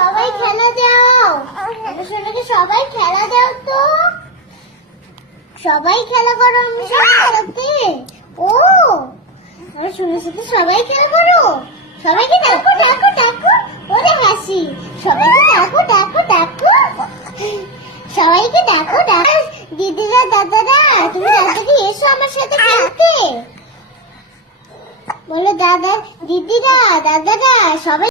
সবাই খেলা দাও, আমার সোনাকে সবাই খেলা দাও তো। সবাই খেলা করো আমার সোনার সাথে। ও আমার সোনার সাথে সবাই খেলা করো। সবাইকে ডাকো ডাকো ডাকো, ওরে হাসি। সবাইকে ডাকো ডাকো ডাকো, সবাইকে ডাকো ডাকো। দিদিরা দাদারা, তুমি তাড়াতাড়ি এসো আমার সাথে খেলতে। বলো দাদা, দিদিরা দাদারা সবাই